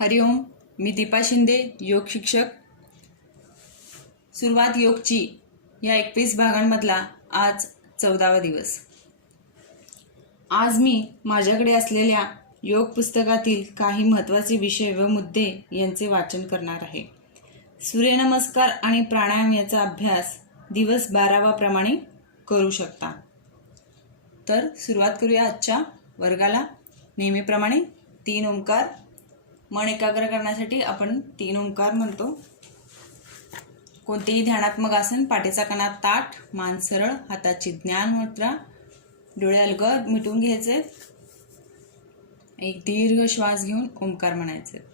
हरिओम. मी दीपा शिंदे, योग शिक्षक. सुरुवात योगची या 21 भागांमधला आज 14वा दिवस. आज मी माझ्याकडे असलेल्या योग पुस्तकातील काही महत्त्वाचे विषय व मुद्दे यांचे वाचन करणार आहे. सूर्यनमस्कार आणि प्राणायाम याचा अभ्यास दिवस 12वा प्रमाणे करू शकता. तर सुरुवात करूया आजच्या वर्गाला. नेहमीप्रमाणे 3 ओंकार. मन एकाग्र करण्यासाठी आपण 3 ओंकार म्हणतो. कोणतेही ध्यानात्मक आसन, पाठीचा कणा ताठ, मान सरळ, हाताची ज्ञान मुद्रा, डोळे अलगद मिटून घ्यायचे. एक दीर्घ श्वास घेऊन ओंकार म्हणायचे.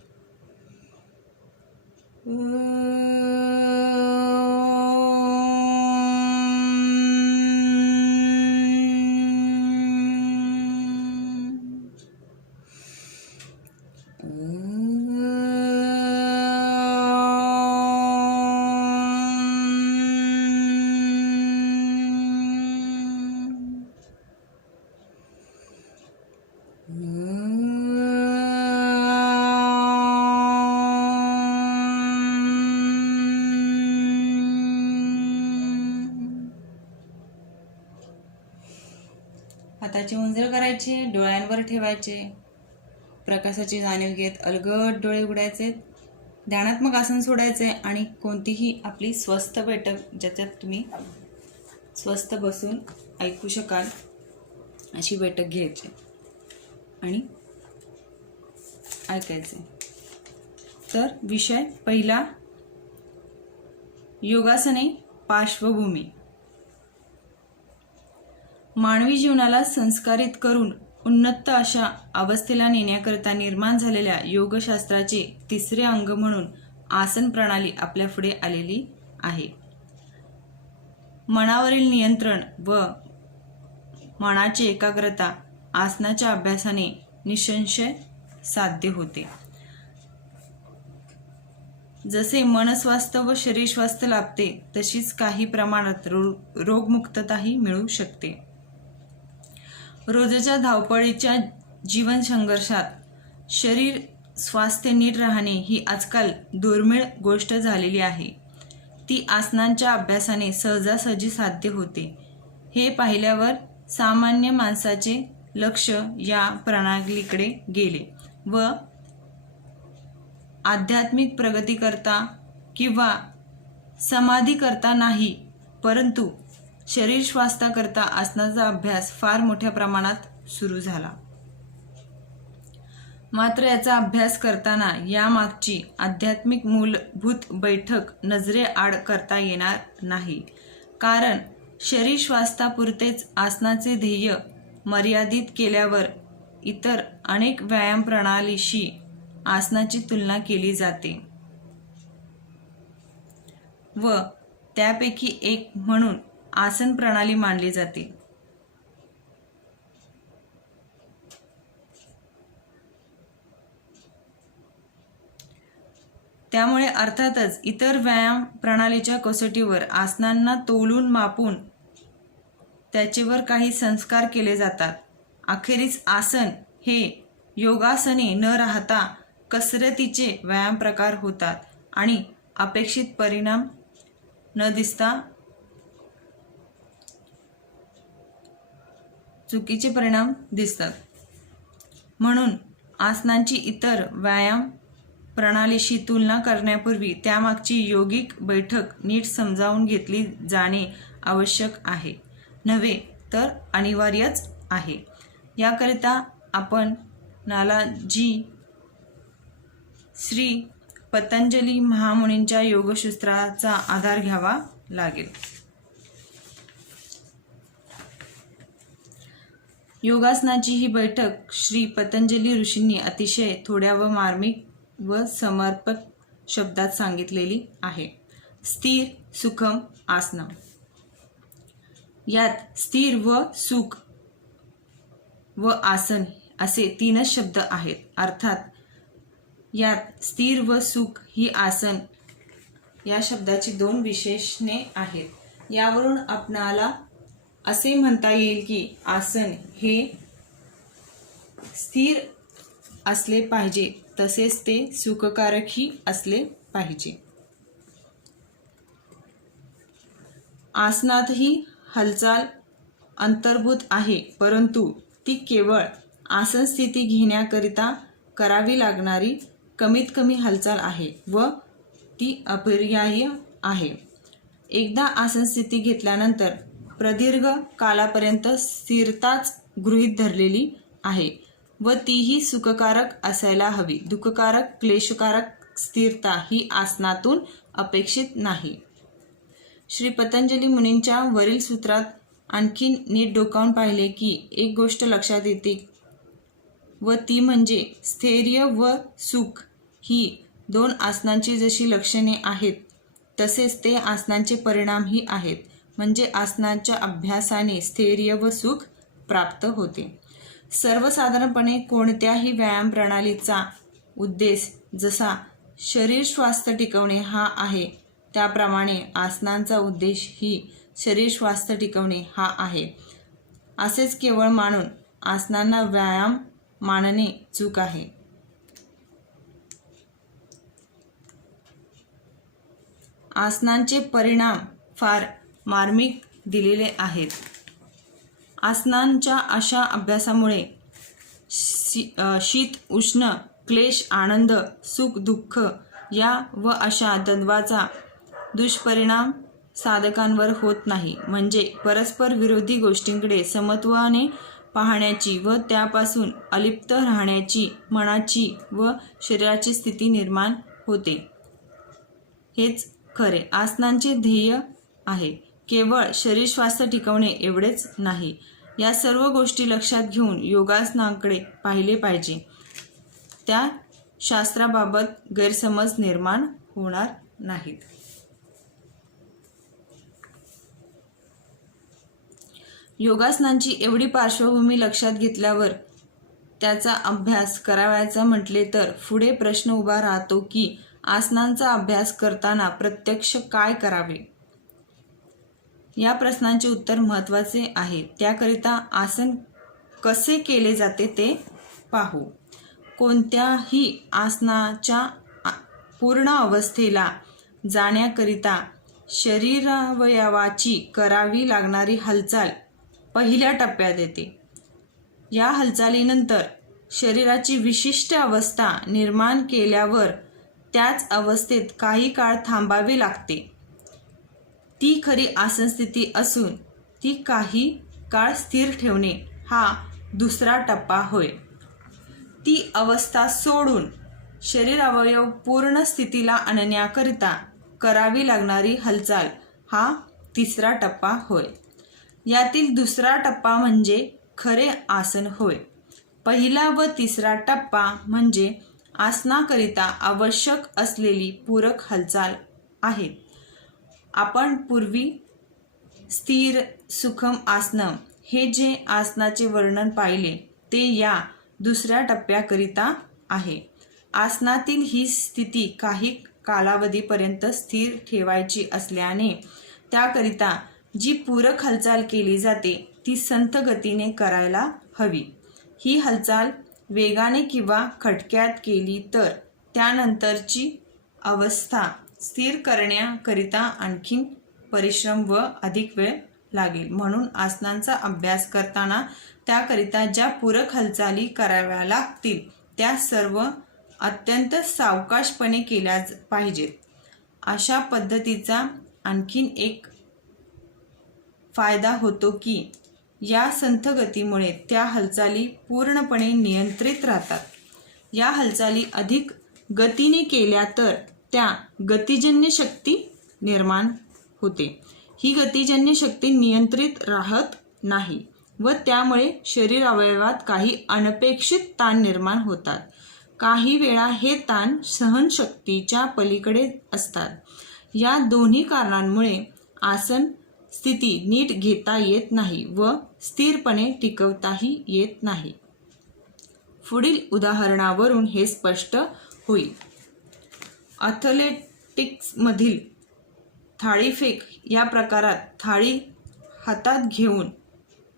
हाताची उंजळ करायची, डोळ्यांवर ठेवायचे. प्रकाशाची जाणीव घेत अलगद डोळे उघडायचे. ध्यानात्मक आसन सोडायचे आणि कोणतीही आपली स्वस्थ बैठक ज्याच्यात तुम्ही स्वस्थ बसून ऐकू शकाल अशी बैठक घ्यायची आणि ऐकायचे. तर विषय पहिला, योगासने पार्श्वभूमी. मानवी जीवनाला संस्कारित करून उन्नत अशा अवस्थेला नेण्याकरता निर्माण झालेल्या योगशास्त्राचे तिसरे अंग म्हणून आसन प्रणाली आपल्या पुढे आलेली आहे. मनावरील नियंत्रण व मनाची एकाग्रता आसनाच्या अभ्यासाने निसंशय साध्य होते. जसे मनस्वास्थ्य व शरीर स्वास्थ्य लाभते तशीच काही प्रमाणात रोगमुक्तताही मिळू शकते. रोजच्या धावपळीच्या जीवन संघर्षात शरीर स्वास्थ्य नीट राहणे ही आजकाल दुर्मिळ गोष्ट झालेली आहे. ती आसनांच्या अभ्यासाने सहजासहजी साध्य होते. हे पाहिल्यावर सामान्य माणसाचे लक्ष या प्रणालीकडे गेले व आध्यात्मिक प्रगती करता किंवा समाधी करता नाही, परंतु शरीर स्वास्थ्याकरता आसनाचा अभ्यास फार मोठ्या प्रमाणात सुरू झाला. मात्र याचा अभ्यास करताना यामागची आध्यात्मिक मूलभूत बैठक नजरेआड करता येणार नाही. कारण शरीर स्वास्थ्यापुरतेच आसनाचे ध्येय मर्यादित केल्यावर इतर अनेक व्यायाम प्रणालीशी आसनाची तुलना केली जाते व त्यापैकी एक म्हणून आसन प्रणाली मानली जाते. त्यामुळे अर्थातच इतर व्यायाम प्रणालीच्या कसोटीवर आसनांना तोलून मापून त्याचेवर काही संस्कार केले जातात. अखेरीस आसन हे योगासने न राहता कसरतीचे व्यायाम प्रकार होतात आणि अपेक्षित परिणाम न दिसता चुकीचे परिणाम दिसतात. म्हणून आसनांची इतर व्यायाम प्रणालीशी तुलना करण्यापूर्वी त्यामागची योगिक बैठक नीट समजावून घेतली जाणे आवश्यक आहे, नव्हे तर अनिवार्यच आहे. याकरिता आपण नालाजी श्री पतंजली महामुनींच्या योगसूत्राचा आधार घ्यावा लागेल. योगासनाची ही बैठक श्री पतंजली ऋषींनी अतिशय थोड्या व मार्मिक व समर्पक शब्दात सांगितलेली आहे. स्थिर सुखम आसनम. यात स्थिर व सुख व आसन असे 3च शब्द आहेत. अर्थात यात स्थिर व सुख ही आसन या शब्दाची 2 विशेषणे आहेत. यावरून आपणाला असे म्हणता येईल की आसन हे स्थिर असले पाहिजे, तसेच ते सुखकारकही असले पाहिजे. आसनातही हालचाल अंतर्भूत आहे, परंतु ती केवळ आसन स्थिती घेण्याकरिता करावी लागणारी कमीत कमी हालचाल आहे व ती अपरिहार्य आहे. एकदा आसन स्थिती घेतल्यानंतर प्रदीर्घ कालापर्यंत स्थिरताच गृहीत धरलेली आहे व तीही सुखकारक असायला हवी. दुःखकारक, क्लेशकारक स्थिरता ही आसनातून अपेक्षित नाही. श्री पतंजली मुनींच्या वरील सूत्रात आणखीन नीट डोकावून पाहिले की एक गोष्ट लक्षात येते व ती म्हणजे स्थैर्य व सुख ही दोन आसनांची जशी लक्षणे आहेत तसेच ते आसनांचे परिणामही आहेत. म्हणजे आसनांच्या अभ्यासाने स्थैर्य व सुख प्राप्त होते. सर्वसाधारणपणे कोणत्याही व्यायाम प्रणालीचा उद्देश जसा शरीर स्वास्थ्य टिकवणे हा आहे, त्याप्रमाणे आसनांचा उद्देश ही शरीर स्वास्थ्य टिकवणे हा आहे. असेच केवळ मानून आसनांना व्यायाम मानणे चूक आहे. आसनांचे परिणाम फार मार्मिक दिलेले आहेत. आसनांच्या अशा अभ्यासामुळे शीत उष्ण, क्लेश आनंद, सुख दुःख या व अशा द्वंद्वाचा दुष्परिणाम साधकांवर होत नाही. म्हणजे परस्पर विरोधी गोष्टींकडे समत्वाने पाहण्याची व त्यापासून अलिप्त राहण्याची मनाची व शरीराची स्थिती निर्माण होते. हेच खरे आसनांचे ध्येय आहे. केवळ शरीर स्वास्थ्य टिकवणे एवढेच नाही. या सर्व गोष्टी लक्षात घेऊन योगासनांकडे पाहिले पाहिजे. त्या शास्त्राबाबत गैरसमज निर्माण होणार नाहीत. योगासनांची एवढी पार्श्वभूमी लक्षात घेतल्यावर त्याचा अभ्यास करावयाचा म्हटले तर पुढे प्रश्न उभा राहतो की आसनांचा अभ्यास करताना प्रत्यक्ष काय करावे. या प्रश्नांचे उत्तर महत्त्वाचे आहे. त्याकरिता आसन कसे केले जाते ते पाहू. कोणत्याही आसनाच्या पूर्ण अवस्थेला जाण्याकरिता शरीरावयवाची करावी लागणारी हालचाल पहिल्या टप्प्यात येते. या हालचालीनंतर शरीराची विशिष्ट अवस्था निर्माण केल्यावर त्याच अवस्थेत काही काळ थांबावे लागते. ती खरी आसन स्थिती असून ती काही काळ स्थिर ठेवणे हा दुसरा टप्पा होय. ती अवस्था सोडून शरीर अवयव पूर्ण स्थितीला आणण्याकरिता करावी लागणारी हालचाल हा तिसरा टप्पा होय. यातील दुसरा टप्पा म्हणजे खरे आसन होय. पहिला व तिसरा टप्पा म्हणजे आसनाकरिता आवश्यक असलेली पूरक हालचाल आहेत. आपण पूर्वी स्थिर सुखम आसनम हे जे आसनाचे वर्णन पाहिले ते या दुसऱ्या टप्प्याकरिता आहे. आसनातील ही स्थिती काही कालावधीपर्यंत स्थिर ठेवायची असल्याने त्याकरिता जी पूरक हालचाल केली जाते ती संथ गतीने करायला हवी. ही हालचाल वेगाने किंवा खटक्यात केली तर त्यानंतरची अवस्था स्थिर करण्याकरिता आणखीन परिश्रम व अधिक वेळ लागेल. म्हणून आसनांचा अभ्यास करताना त्याकरिता ज्या पूरक हालचाली कराव्या लागतील त्या सर्व अत्यंत सावकाशपणे केल्या पाहिजेत. अशा पद्धतीचा आणखीन एक फायदा होतो की या संथ गतीमुळे त्या हालचाली पूर्णपणे नियंत्रित राहतात. या हालचाली अधिक गतीने केल्या तर त्या गतिजन्य शक्ती निर्माण होते. ही गतिजन्य शक्ती नियंत्रित राहत नाही व त्यामुळे शरीर अवयवात काही अनपेक्षित ताण निर्माण होतात. काही वेळा हे ताण सहनशक्तीच्या पलीकडे असतात. या दोन्ही कारणांमुळे आसन स्थिती नीट घेता येत नाही व स्थिरपणे टिकवताही येत नाही. पुढील उदाहरणावरून हे स्पष्ट होईल. ॲथलेटिक्समधील थाळीफेक या प्रकारात थाळी हातात घेऊन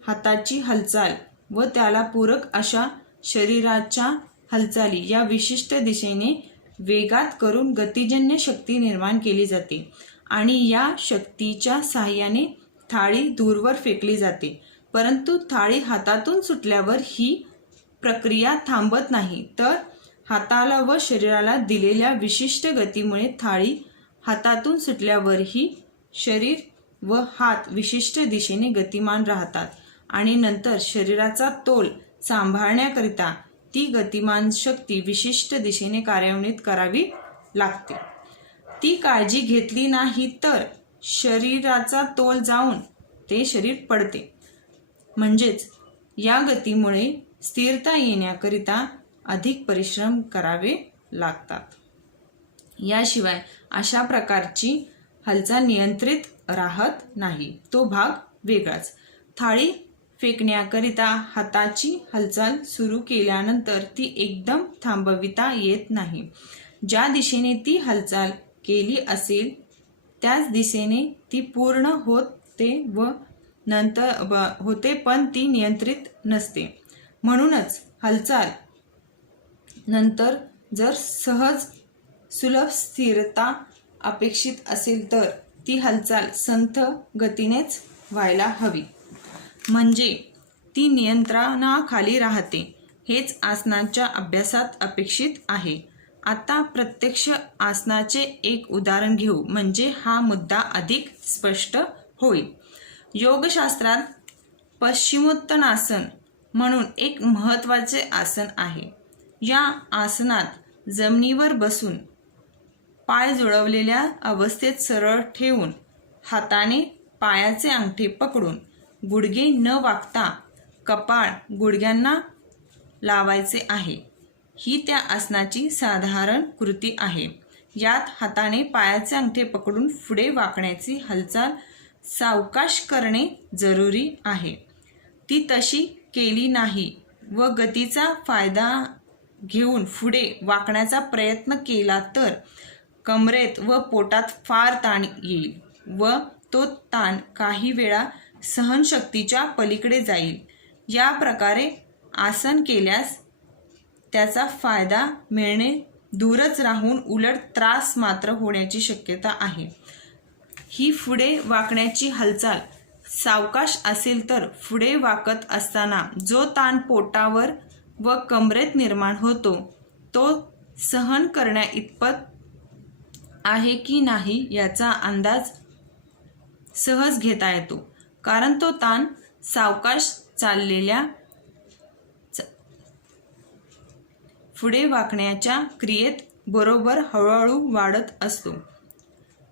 हाताची हालचाल व त्याला पूरक अशा शरीराच्या हालचाली या विशिष्ट दिशेने वेगात करून गतिजन्य शक्ती निर्माण केली जाते आणि या शक्तीच्या साहाय्याने थाळी दूरवर फेकली जाते. परंतु थाळी हातातून सुटल्यावर ही प्रक्रिया थांबत नाही, तर हाताला व शरीराला दिलेल्या विशिष्ट गतीमुळे थाळी हातातून सुटल्यावरही शरीर व हात विशिष्ट दिशेने गतिमान राहतात आणि नंतर शरीराचा तोल सांभाळण्याकरिता ती गतिमान शक्ती विशिष्ट दिशेने कार्यान्वित करावी लागते. ती काळजी घेतली नाही तर शरीराचा तोल जाऊन ते शरीर पडते. म्हणजेच या गतीमुळे स्थिरता येण्याकरिता अधिक परिश्रम करावे लागतात. याशिवाय अशा प्रकारची हालचाल नियंत्रित राहत नाही, तो भाग वेगळाच. थाळी फेकण्याकरिता हाताची हालचाल सुरू केल्यानंतर ती एकदम थांबविता येत नाही. ज्या दिशेने ती हालचाल केली असेल त्याच दिशेने ती पूर्ण होते व नंतर होते, पण ती नियंत्रित नसते. म्हणूनच हालचाल नंतर जर सहज सुलभ स्थिरता अपेक्षित असेल तर ती हालचाल संथ गतीनेच व्हायला हवी, म्हणजे ती नियंत्रणाखाली राहते. हेच आसनाच्या अभ्यासात अपेक्षित आहे. आता प्रत्यक्ष आसनाचे एक उदाहरण घेऊ, म्हणजे हा मुद्दा अधिक स्पष्ट होईल. योगशास्त्रात पश्चिमोत्तानासन म्हणून एक महत्त्वाचे आसन आहे. या आसनात जमिनीवर बसून पाय जुळवलेल्या अवस्थेत सरळ ठेवून हाताने पायाचे अंगठे पकडून गुडघे न वाकता कपाळ गुडघ्यांना लावायचे आहे. ही त्या आसनाची साधारण कृती आहे. यात हाताने पायाचे अंगठे पकडून पुढे वाकण्याची हालचाल सावकाश करणे जरुरी आहे. ती तशी केली नाही व गतीचा फायदा घेऊन पुढे वाकण्याचा प्रयत्न केला तर कमरेत व पोटात फार ताण येईल व तो ताण काही वेळा सहनशक्तीच्या पलीकडे जाईल. या प्रकारे आसन केल्यास त्याचा फायदा मिळणे दूरच राहून उलट त्रास मात्र होण्याची शक्यता आहे. ही पुढे वाकण्याची हालचाल सावकाश असेल तर पुढे वाकत असताना जो ताण पोटावर व कमरेत निर्माण होतो तो सहन करण्याइतपत आहे की नाही याचा अंदाज सहज घेता येतो, कारण तो ताण सावकाश चाललेल्या पुढे वाकण्याच्या क्रियेत बरोबर हळूहळू वाढत असतो.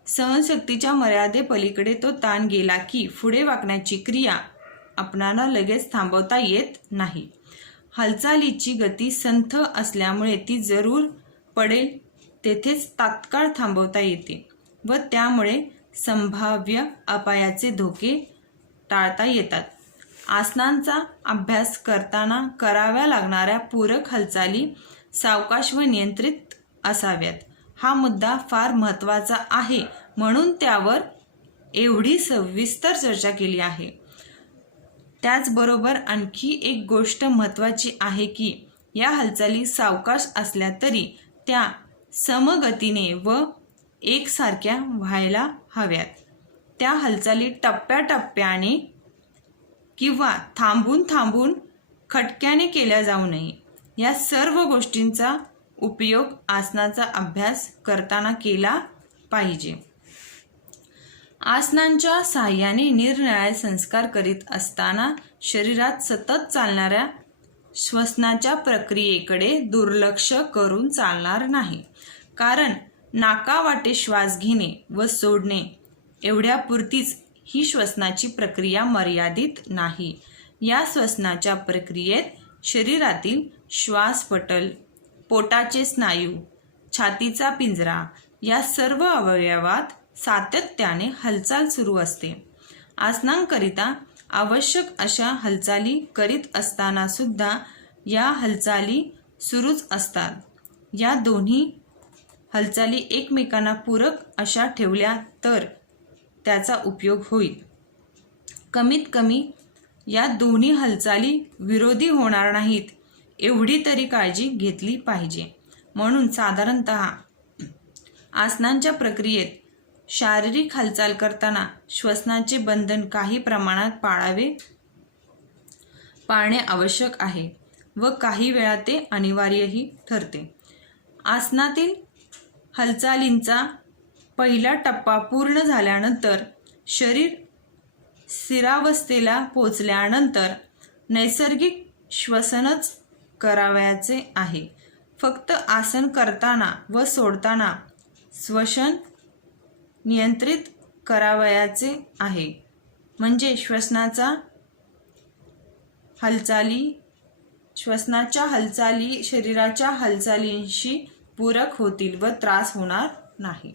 सहनशक्तीच्या मर्यादेपलीकडे तो ताण गेला की पुढे वाकण्याची क्रिया आपणाला लगेच थांबवता येत नाही. हालचालीची गती संथ असल्यामुळे ती जरूर पडेल तेथेच तात्काळ थांबवता येते व त्यामुळे संभाव्य अपायाचे धोके टाळता येतात. आसनांचा अभ्यास करताना कराव्या लागणाऱ्या पूरक हालचाली सावकाश व नियंत्रित असाव्यात. हा मुद्दा फार महत्त्वाचा आहे म्हणून त्यावर एवढी सविस्तर चर्चा केली आहे. त्याचबरोबर आणखी एक गोष्ट महत्त्वाची आहे की या हालचाली सावकाश असल्या तरी त्या समगतीने व एकसारख्या व्हायला हव्यात. त्या हालचाली टप्प्याटप्प्याने किंवा थांबून थांबून खटक्याने केल्या जाऊ नये. या सर्व गोष्टींचा उपयोग आसनाचा अभ्यास करताना केला पाहिजे. आसनांच्या साहाय्याने निरनिराळे संस्कार करीत असताना शरीरात सतत चालणाऱ्या श्वसनाच्या प्रक्रियेकडे दुर्लक्ष करून चालणार नाही, कारण नाकावाटे श्वास घेणे व सोडणे एवढ्यापुरतीच ही श्वसनाची प्रक्रिया मर्यादित नाही. या श्वसनाच्या प्रक्रियेत शरीरातील श्वासपटल, पोटाचे स्नायू, छातीचा पिंजरा या सर्व अवयवात सातत्याने हालचाल सुरू असते. आसनांकरिता आवश्यक अशा हालचाली करीत असताना सुद्धा या हालचाली सुरूच असतात. या दोन्ही हालचाली एकमेकांना पूरक अशा ठेवल्या तर त्याचा उपयोग होईल. कमीत कमी या दोन्ही हालचाली विरोधी होणार नाहीत. एवढी तरी काळजी घेतली पाहिजे. म्हणून साधारणतः आसनांच्या प्रक्रियेत शारीरिक हालचाल करताना श्वसनाचे बंधन काही प्रमाणात पाळणे आवश्यक आहे व काही वेळा ते अनिवार्यही ठरते. आसनातील हालचालींचा पहिला टप्पा पूर्ण झाल्यानंतर शरीर स्थिरावस्थेला पोचल्यानंतर नैसर्गिक श्वसनच करावयाचे आहे. फक्त आसन करताना व सोडताना श्वसन नियंत्रित करावयाचे आहे. म्हणजे श्वसनाच्या हालचाली शरीराच्या हालचालींशी पूरक होतील व त्रास होणार नाही.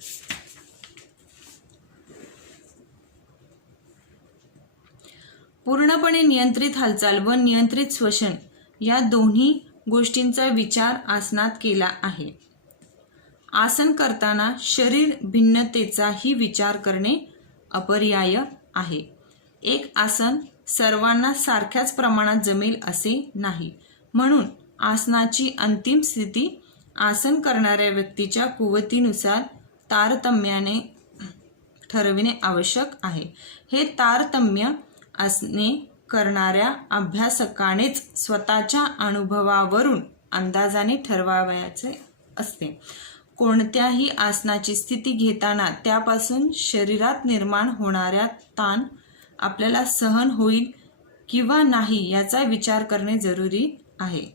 पूर्णपणे नियंत्रित हालचाल व नियंत्रित श्वसन या दोन्ही गोष्टींचा विचार आसनात केला आहे. आसन करताना शरीर भिन्नतेचाही विचार करणे अपरिहार्य आहे. एक आसन सर्वांना सारख्याच प्रमाणात जमेल असे नाही. म्हणून आसनाची अंतिम स्थिती आसन करणाऱ्या व्यक्तीच्या कुवतीनुसार तारतम्याने ठरविणे आवश्यक आहे. हे तारतम्य आसने करणाऱ्या अभ्यासकानेच स्वतःच्या अनुभवावरून अंदाजाने ठरवावयाचे असते. कोणत्याही आसनाची स्थिती घेताना त्यापासून शरीरात निर्माण होणाऱ्या ताण आपल्याला सहन होईल किंवा नाही याचा विचार करणे जरुरी आहे.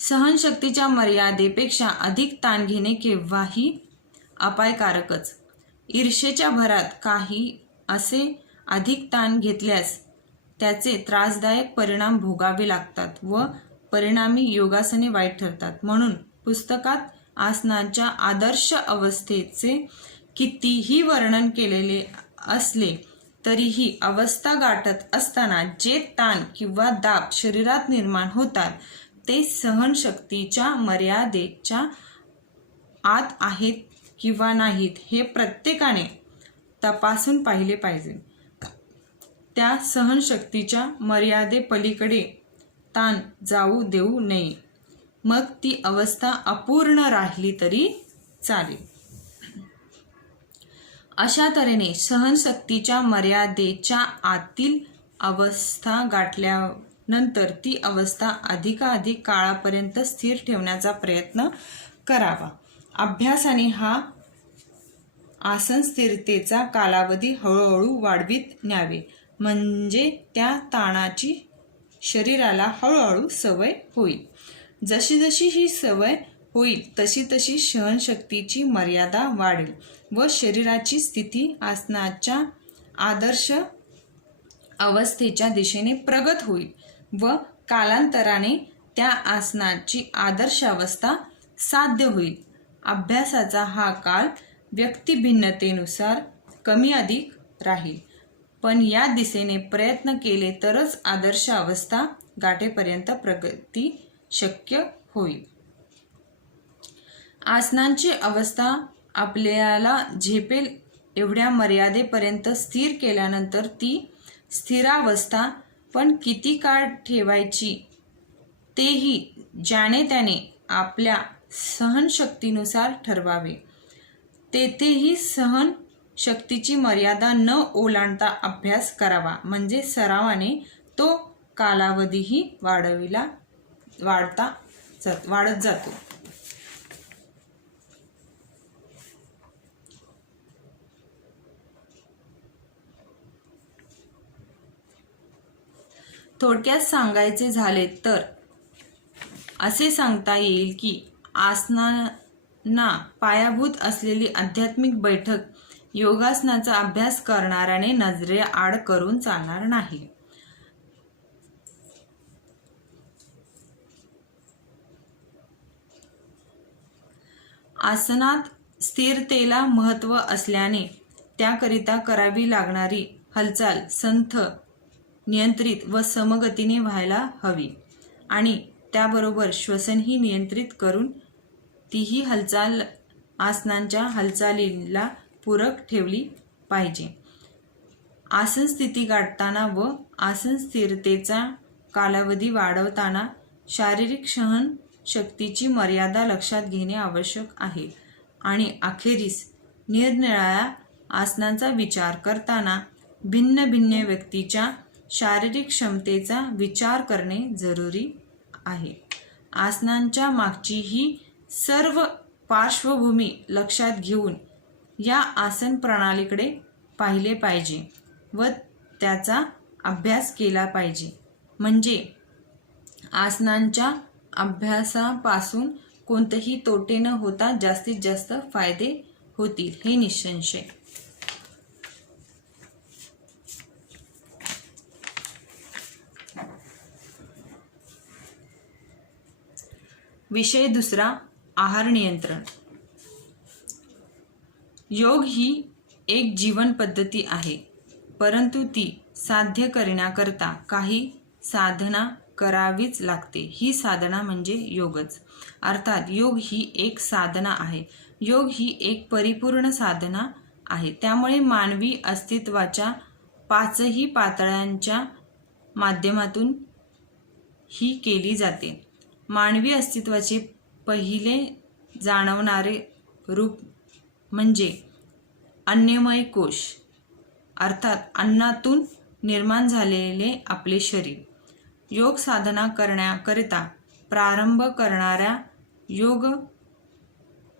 सहनशक्तीच्या मर्यादेपेक्षा अधिक ताण घेणे केव्हाही अपायकारकच. ईर्ष्येच्या भरात काही असे अधिक ताण घेतल्यास त्याचे त्रासदायक परिणाम भोगावे लागतात व परिणामी योगासने वाईट ठरतात. म्हणून पुस्तकात आसनांच्या आदर्श अवस्थेचे कितीही वर्णन केलेले असले तरीही अवस्था गाठत असताना जे ताण किंवा दाब शरीरात निर्माण होतात ते सहनशक्तीच्या मर्यादेच्या आत आहेत किंवा नाहीत हे प्रत्येकाने तपासून पाहिले पाहिजे. त्या सहनशक्तीच्या मर्यादेपलीकडे ताण जाऊ देऊ नये. मग ती अवस्था अपूर्ण राहिली तरी चालेल. अशा तऱ्हेने सहनशक्तीच्या मर्यादेच्या आतील अवस्था गाठल्यानंतर ती अवस्था अधिकाधिक काळापर्यंत स्थिर ठेवण्याचा प्रयत्न करावा. अभ्यासाने हा आसन स्थिरतेचा कालावधी हळूहळू वाढवित न्यावे. म्हणजे त्या ताणाची शरीराला हळूहळू सवय होईल. जशी जशी ही सवय होईल तशी तशी सहनशक्तीची मर्यादा वाढेल व शरीराची स्थिती आसनाच्या आदर्श अवस्थेच्या दिशेने प्रगत होईल व कालांतराने त्या आसनाची आदर्श अवस्था साध्य होईल. अभ्यासाचा हा काळ व्यक्तिभिन्नतेनुसार कमी अधिक राहील, पण या दिशेने प्रयत्न केले तरच आदर्श अवस्था गाठेपर्यंत प्रगती शक्य होईल. आसनांची अवस्था आपल्याला झेपेल एवढ्या मर्यादेपर्यंत स्थिर केल्यानंतर ती स्थिरावस्था पण किती काळ ठेवायची तेही ज्याने त्याने आपल्या सहनशक्तीनुसार ठरवावे. तेथेही सहनशक्तीची मर्यादा न ओलांडता अभ्यास करावा. म्हणजे सरावाने तो कालावधीही वाढत जातो. थोडक्यात सांगायचे झाले तर असे सांगता येईल की आसनांना पायाभूत असलेली आध्यात्मिक बैठक योगासनाचा अभ्यास करणाऱ्याने नजरेआड करून चालणार नाही. आसनात स्थिरतेला महत्त्व असल्याने त्याकरिता करावी लागणारी हालचाल संथ, नियंत्रित व समगतीने व्हायला हवी आणि त्याबरोबर श्वसनही नियंत्रित करून तीही हालचाल आसनांच्या हालचालीला पूरक ठेवली पाहिजे. आसन स्थिती गाठताना व आसन स्थिरतेचा कालावधी वाढवताना शारीरिक सहन शक्तीची मर्यादा लक्षात घेणे आवश्यक आहे आणि अखेरीस निरनिराळ्या आसनांचा विचार करताना भिन्न भिन्न व्यक्तीच्या शारीरिक क्षमतेचा विचार करणे जरुरी आहे. आसनांच्या मागची ही सर्व पार्श्वभूमी लक्षात घेऊन या आसन प्रणालीकडे पाहिले पाहिजे व त्याचा अभ्यास केला पाहिजे. म्हणजे आसनांच्या अभ्यासापासून कोणतेही तोटे न होता जास्तीत जास्त फायदे होतील हे निसंशय. विषय दुसरा, आहार नियंत्रण. योग ही एक जीवन पद्धती आहे, परंतु ती साध्य करण्याकरता काही साधना करावीच लागते. ही साधना म्हणजे योगच. अर्थात योग ही एक साधना आहे. योग ही एक परिपूर्ण साधना आहे. त्यामुळे मानवी अस्तित्वाच्या 5ही पातळ्यांच्या माध्यमातून ही केली जाते. मानवी अस्तित्वाचे पहिले जाणवणारे रूप म्हणजे अन्नमय कोश, अर्थात अन्नातून निर्माण झालेले आपले शरीर. योग साधना करण्याकरिता प्रारंभ करणाऱ्या योग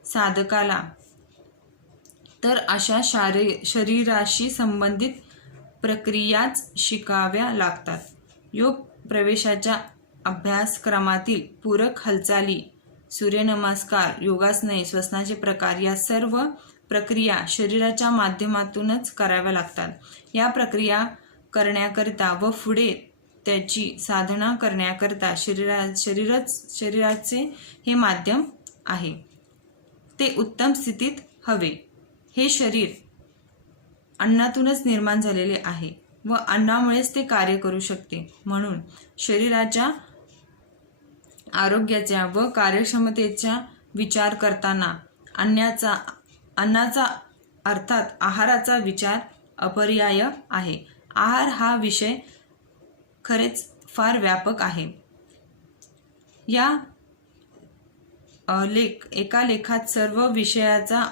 साधकाला तर अशा शरीराशी संबंधित प्रक्रियाच शिकाव्या लागतात. योग प्रवेशाच्या अभ्यासक्रमातील पूरक हालचाली, सूर्यनमस्कार, योगासने, श्वसनाचे प्रकार या सर्व प्रक्रिया शरीराच्या माध्यमातूनच कराव्या लागतात. या प्रक्रिया करण्याकरिता व पुढे त्याची साधना करण्याकरिता शरीराचे हे माध्यम आहे. ते उत्तम स्थितीत हवे. हे शरीर अन्नातूनच निर्माण झालेले आहे व अन्नामुळेच ते कार्य करू शकते. म्हणून शरीराच्या आरोग्याचा व कार्यक्षमतेचा विचार करताना अन्नाचा अर्थात आहाराचा विचार अपरिहार्य आहे. आहार हा विषय खरेच फार व्यापक आहे. या एका लेखात सर्व विषयाचा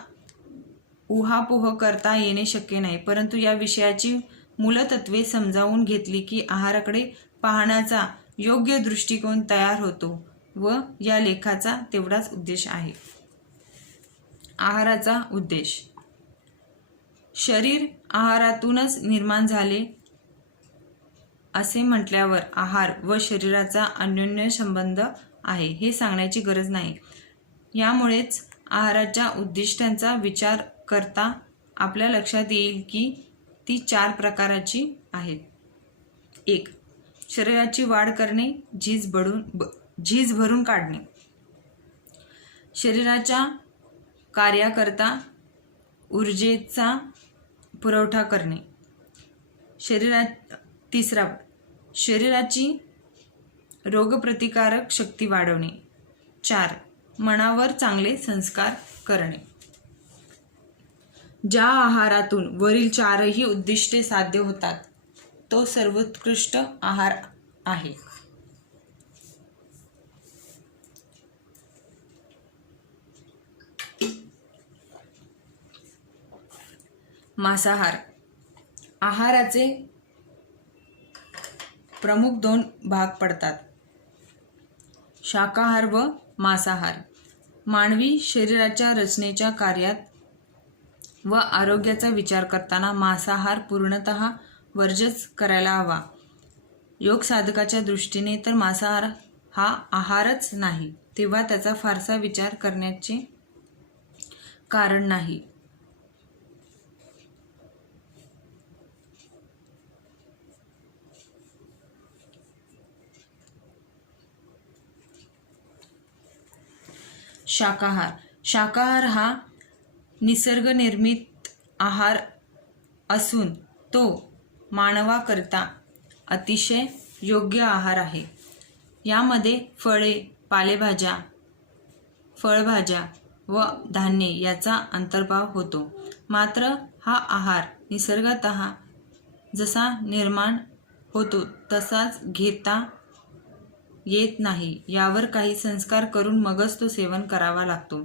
उहापोह करता येणे शक्य नाही, परंतु या विषयाची मूलतत्वे समजावून घेतली की आहाराकडे पाहण्याचा योग्य दृष्टिकोन तयार होतो व या लेखाचा तेवढाच उद्देश आहे. आहाराचा उद्देश. शरीर आहारातूनच निर्माण झाले असे म्हटल्यावर आहार व शरीराचा अन्योन्य संबंध आहे हे सांगण्याची गरज नाही. यामुळेच आहाराच्या उद्दिष्टांचा विचार करता आपल्या लक्षात येईल की ती 4 प्रकारची आहेत. 1. शरीराची वाढ करणे, झीज भरून काढणे. शरीराच्या कार्याकरता ऊर्जेचा पुरवठा करणे. 3. शरीराची रोगप्रतिकारक शक्ती वाढवणे. 4. मनावर चांगले संस्कार करणे. ज्या आहारातून वरील 4ही उद्दिष्टे साध्य होतात तो सर्वोत्कृष्ट आहार आहे. मांसाहार. आहाराचे प्रमुख 2 भाग पडतात, शाकाहार व मांसाहार. मानवी शरीराच्या रचनेच्या कार्यात व आरोग्याचा विचार करताना मांसाहार पूर्णतः वर्जच करायला हवा. योग साधकाच्या दृष्टीने तर मांसाहार हा आहारच नाही, तेव्हा त्याचा फारसा विचार करण्याचे कारण नाही. शाकाहार. शाकाहार हा निसर्गनिर्मित आहार असून तो मानवाकरता अतिशय योग्य आहार आहे. यामध्ये फळे, पालेभाज्या, फळभाज्या व धान्ये याचा अंतर्भाव होतो. मात्र हा आहार निसर्गतः जसा निर्माण होतो तसाच घेता येत नाही. यावर काही संस्कार करून मगच तो सेवन करावा लागतो.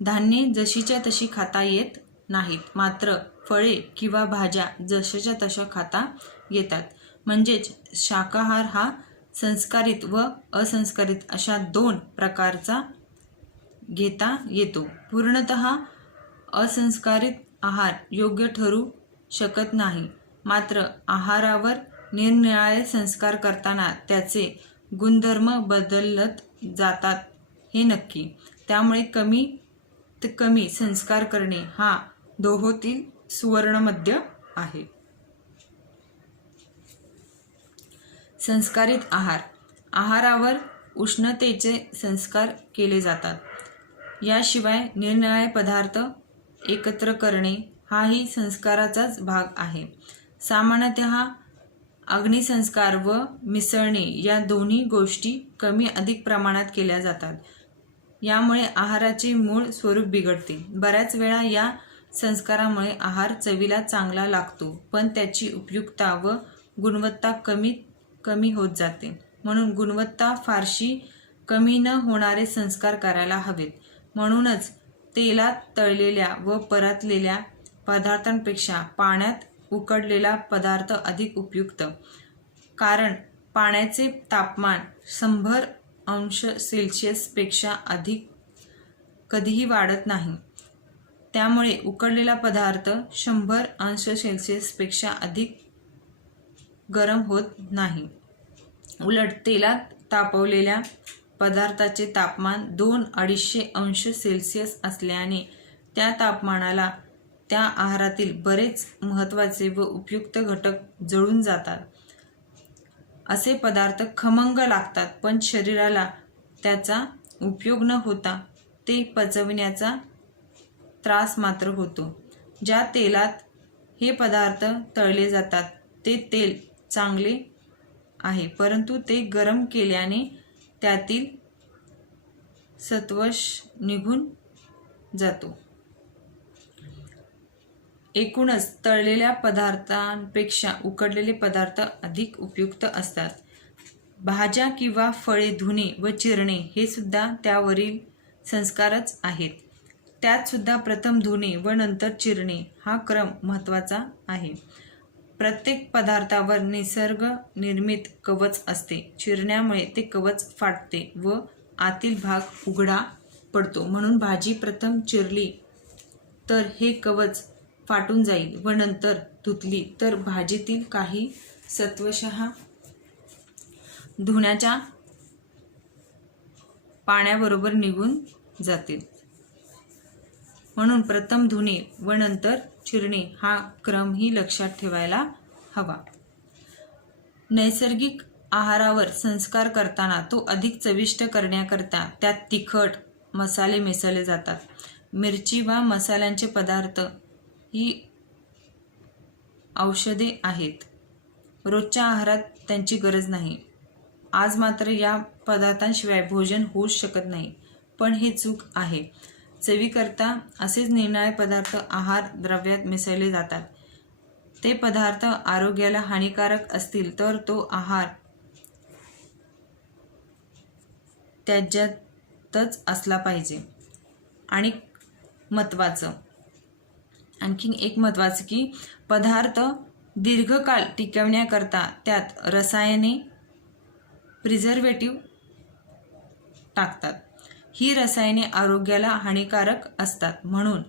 धान्ये जशीच्या तशी खाता येत नाहीत, मात्र फळे किंवा भाज्या जशाच्या तशा खाता येतात. म्हणजेच शाकाहार हा संस्कारित व असंस्कारित अशा 2 प्रकारचा घेता येतो. पूर्णतः असंस्कारित आहार योग्य ठरू शकत नाही, मात्र आहारावर निरनिराळे संस्कार करताना त्याचे गुणधर्म बदलत जातात हे नक्की. त्यामुळे कमीत कमी संस्कार करणे हा दोहोतील सुवर्णमध्य आहे. संस्कारित आहार. आहारावर उष्णतेचे संस्कार केले जातात. याशिवाय निरनिराळे पदार्थ एकत्र करणे हाही संस्काराचाच भाग आहे. सामान्यतः अग्निसंस्कार व मिसळणे या दोन्ही गोष्टी कमी अधिक प्रमाणात केल्या जातात. यामुळे आहाराचे मूळ स्वरूप बिघडते. बऱ्याच वेळा या संस्कारामुळे आहार चवीला चांगला लागतो, पण त्याची उपयुक्तता व गुणवत्ता कमी होत जाते. म्हणून गुणवत्ता फारशी कमी न होणारे संस्कार करायला हवेत. म्हणूनच तेलात तळलेल्या व परतलेल्या पदार्थांपेक्षा पाण्यात उकडलेला पदार्थ अधिक उपयुक्त. कारण पाण्याचे तापमान 100 अंश सेल्सिअसपेक्षा अधिक कधीही वाढत नाही. त्यामुळे उकडलेला पदार्थ 100 अंश सेल्सिअसपेक्षा अधिक गरम होत नाही. उलट तेलात तापवलेल्या पदार्थाचे तापमान 200-250 अंश सेल्सिअस असल्याने त्या तापमानाला त्या आहारातील बरेच महत्त्वाचे व उपयुक्त घटक जळून जातात. असे पदार्थ खमंग लागतात, पण शरीराला त्याचा उपयोग न होता ते पचविण्याचा त्रास मात्र होतो. ज्या तेलात हे पदार्थ तळले जातात ते तेल चांगले आहे, परंतु ते गरम केल्याने त्यातील सत्वंश निघून जातो. एकूणच तळलेल्या पदार्थांपेक्षा उकडलेले पदार्थ अधिक उपयुक्त असतात. भाज्या किंवा फळे धुणे व चिरणे हे सुद्धा त्यावरील संस्कारच आहेत. त्यात सुद्धा प्रथम धुणे व नंतर चिरणे हा क्रम महत्त्वाचा आहे. प्रत्येक पदार्थावर निसर्ग निर्मित कवच असते. चिरण्यामुळे ते कवच फाटते व आतील भाग उघडा पडतो. म्हणून भाजी प्रथम चिरली तर हे कवच फाटून जाईल व नंतर धुतली तर भाजीतील काही सत्वशः धुण्याच्या पाण्याबरोबर निघून जातील. म्हणून प्रथम धुणे व नंतर चिरणे हा क्रमही लक्षात ठेवायला हवा. नैसर्गिक आहारावर संस्कार करताना तो अधिक चविष्ट करण्याकरता त्यात तिखट मसाले मिसळले जातात. मिरची व मसाल्यांचे पदार्थ ही औषधे आहेत. रोजच्या आहारात त्यांची गरज नाही. आज मात्र या पदार्थांशिवाय भोजन होऊच शकत नाही, पण हे चूक आहे. चवीकरता असेच निरनिराळे पदार्थ आहार द्रव्यात मिसळले जातात. ते पदार्थ आरोग्याला हानिकारक असतील तर तो आहार त्याच्यातच असला पाहिजे. आणि आणखीन एक महत्त्वाचं की पदार्थ दीर्घकाळ टिकवण्याकरता त्यात रसायने प्रिझर्वेटिव्ह टाकतात. ही रसायने आरोग्याला हानिकारक असतात. म्हणून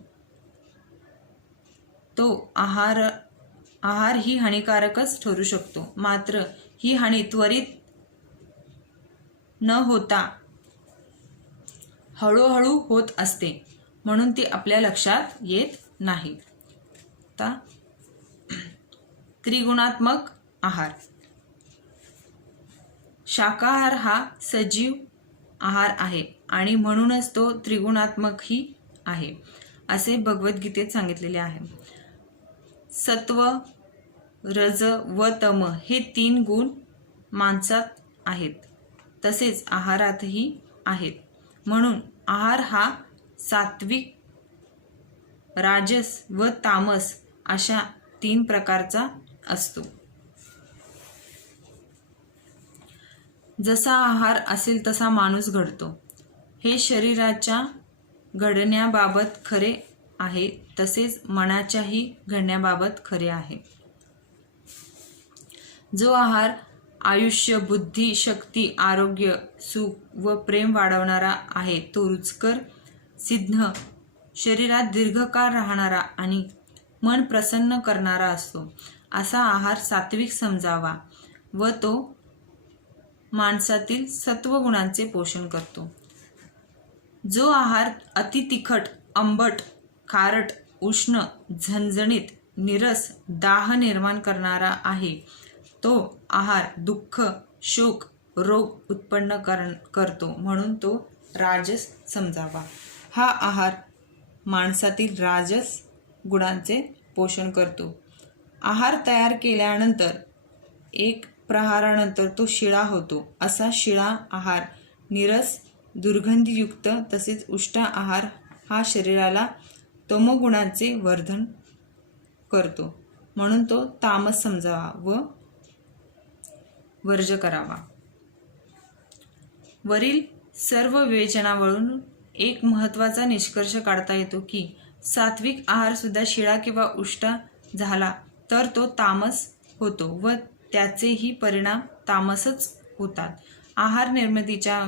तो आहार ही हानिकारकच ठरू शकतो. मात्र ही हानी त्वरित न होता हळूहळू होत असते, म्हणून ती आपल्या लक्षात येत नाही. आता त्रिगुणात्मक आहार. शाकाहार हा सजीव आहार आहे आणि म्हणूनच तो त्रिगुणात्मकही आहे, असे भगवद्गीतेत सांगितलेले आहे. सत्व, रज व तम हे 3 गुण माणसात आहेत, तसेच आहारातही आहेत. म्हणून आहार हा सात्विक, राजस व तामस अशा 3 प्रकारचा असतो. जसा आहार असेल तसा माणूस घडतो. हे शरीराच्या घडण्याबाबत खरे आहे, तसेच मनाच्याही घडण्याबाबत खरे आहे. जो आहार आयुष्य, बुद्धी, शक्ती, आरोग्य, सुख व प्रेम वाढवणारा आहे, तो रुचकर, सिद्ध, शरीरात दीर्घकाळ राहणारा आणि मन प्रसन्न करणारा असतो. असा आहार सात्विक समजावा व तो माणसातील सत्वगुणांचे पोषण करतो. जो आहार अति तिखट, आंबट, खारट, उष्ण, झणझणीत, नीरस, दाह निर्माण करणारा आहे, तो आहार दुःख, शोक, रोग उत्पन्न करतो, म्हणून तो राजस समजावा. हा आहार माणसातील राजस गुणांचे पोषण करतो. आहार तयार केल्यानंतर 1 प्रहारानंतर तो शिळा होतो. असा शिळा आहार नीरस, दुर्गंधीयुक्त तसेच उष्ट आहार हा शरीराला तमोगुणांचे वर्धन करतो, म्हणून तो तामस समजावा व वर्ज करावा. वरील सर्व विवेचनावरून एक महत्त्वाचा निष्कर्ष काढता येतो की सात्विक आहार सुद्धा शिळा किंवा उष्ट झाला तर तो तामस होतो व त्याचेही परिणाम तामसच होतात. आहार निर्मितीच्या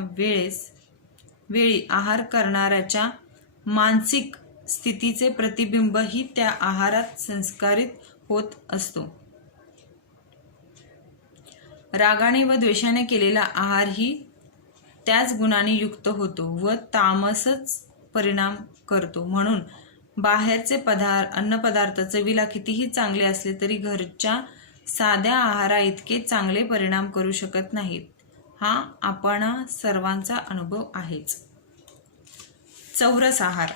वेळी आहार करणाऱ्याच्या मानसिक स्थितीचे प्रतिबिंब ही त्या आहारात संस्कारित होत असतो. रागाने व द्वेषाने केलेला आहार ही त्याच गुणाने युक्त होतो व तामसच परिणाम करतो. म्हणून बाहेरचे अन्नपदार्थ चवीला कितीही चांगले असले तरी घरच्या साध्या आहारा इतके चांगले परिणाम करू शकत नाहीत. हा आपणा सर्वांचा अनुभव आहेच. चौरस आहार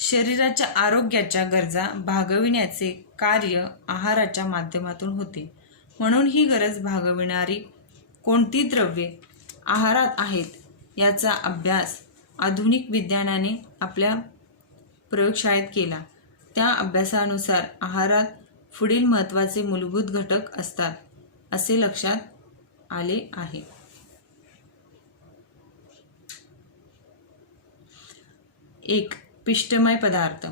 शरीराच्या आरोग्याच्या गरजा भागविण्याचे कार्य आहाराच्या माध्यमातून होते. म्हणून ही गरज भागविणारी कोणती द्रव्ये आहारात आहेत याचा अभ्यास आधुनिक विज्ञानाने आपल्या प्रयोगशाळेत केला. त्या अभ्यासानुसार आहारात पुढील महत्त्वाचे मूलभूत घटक असतात असे लक्षात आले आहे. 1. पिष्टमय पदार्थ.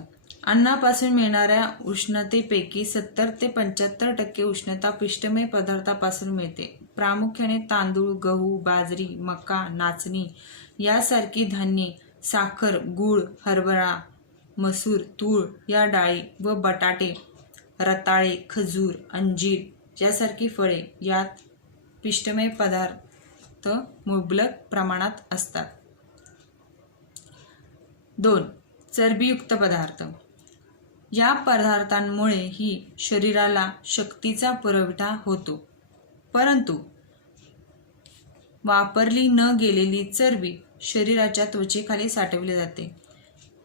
अन्नापासून मिळणाऱ्या उष्णतेपैकी 70 ते 75% उष्णता पिष्टमय पदार्थापासून मिळते. प्रामुख्याने तांदूळ, गहू, बाजरी, मका, नाचणी यासारखी धान्ये, साखर, गूळ, हरभरा, मसूर, तूळ या डाळी व बटाटे, रताळे, खजूर, अंजीर यासारखी फळे यात पिष्टमय पदार्थ मुबलक प्रमाणात असतात. 2. चरबीयुक्त पदार्थ. या पदार्थांमुळेही शरीराला शक्तीचा पुरवठा होतो, परंतु वापरली न गेलेली चरबी शरीराच्या त्वचेखाली साठवली जाते.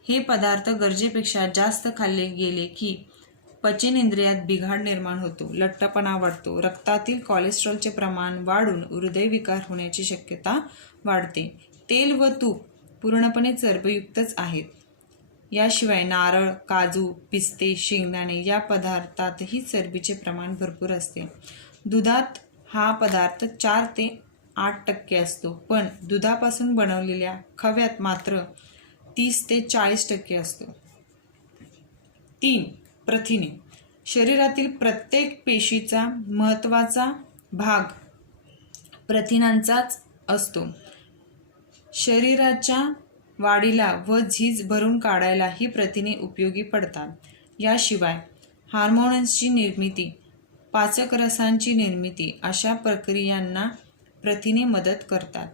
हे पदार्थ गरजेपेक्षा जास्त खाल्ले गेले की पचनेंद्रियात बिघाड निर्माण होतो, लठ्ठपणा वाढतो, रक्तातील कोलेस्टेरॉलचे प्रमाण वाढून हृदयविकार होण्याची शक्यता वाढते. तेल व तूप पूर्णपणे चरबीयुक्तच आहेत. याशिवाय नारळ, काजू, पिस्ते, शेंगदाणे या पदार्थातही चरबीचे प्रमाण भरपूर असते. दुधात हा पदार्थ 4 ते 8% असतो, पण दुधापासून बनवलेल्या खव्यात मात्र 30 ते 40% असतो. 3. प्रथिने. शरीरातील प्रत्येक पेशीचा महत्त्वाचा भाग प्रथिनांचाच असतो. शरीराच्या वाढीला व झीज भरून काढायला ही प्रथिने उपयोगी पडतात. याशिवाय हार्मोन्सची निर्मिती, पाचक रसांची निर्मिती अशा प्रक्रियांना प्रथिने मदत करतात.